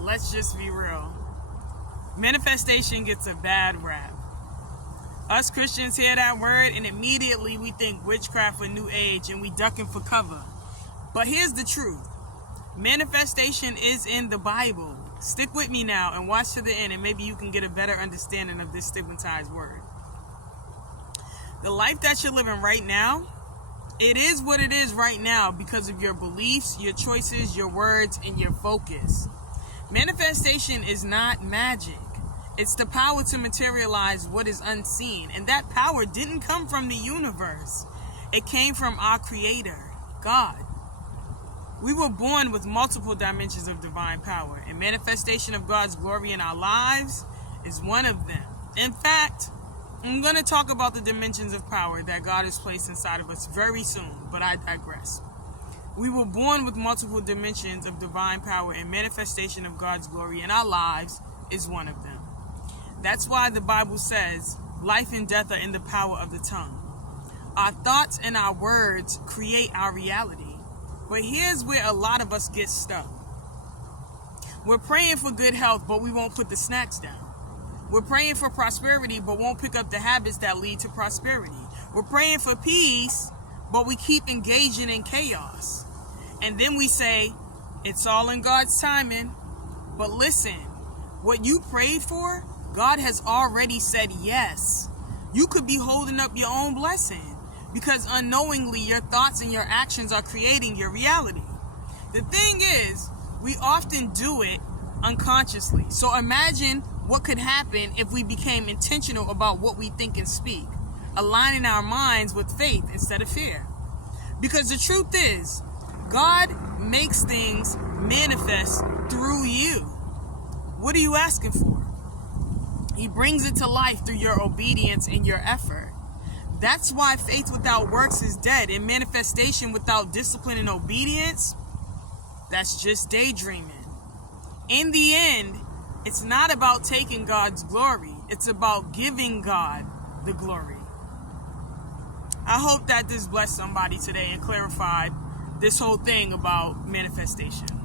let's just be real. Manifestation gets a bad rap. Us Christians hear that word and immediately we think witchcraft or new age and we ducking for cover. But here's the truth. Manifestation is in the Bible. Stick with me now and watch to the end, and maybe you can get a better understanding of this stigmatized word. The life that you're living right now, it is what it is right now because of your beliefs, your choices, your words, and your focus. Manifestation is not magic. It's the power to materialize what is unseen. And that power didn't come from the universe. It came from our Creator, God. We were born with multiple dimensions of divine power, and manifestation of God's glory in our lives is one of them. In fact, I'm going to talk about the dimensions of power that God has placed inside of us very soon, but I digress. We were born with multiple dimensions of divine power, and manifestation of God's glory in our lives is one of them. That's why the Bible says life and death are in the power of the tongue. Our thoughts and our words create our reality. But here's where a lot of us get stuck. We're praying for good health, but we won't put the snacks down. We're praying for prosperity, but won't pick up the habits that lead to prosperity. We're praying for peace, but we keep engaging in chaos. And then we say, it's all in God's timing. But listen, what you prayed for, God has already said yes. You could be holding up your own blessing, because unknowingly your thoughts and your actions are creating your reality. The thing is, we often do it unconsciously. So imagine what could happen if we became intentional about what we think and speak, aligning our minds with faith instead of fear. Because the truth is, God makes things manifest through you. What are you asking for? He brings it to life through your obedience and your effort. That's why faith without works is dead, and manifestation without discipline and obedience, that's just daydreaming. In the end, it's not about taking God's glory. It's about giving God the glory. I hope that this blessed somebody today and clarified this whole thing about manifestation.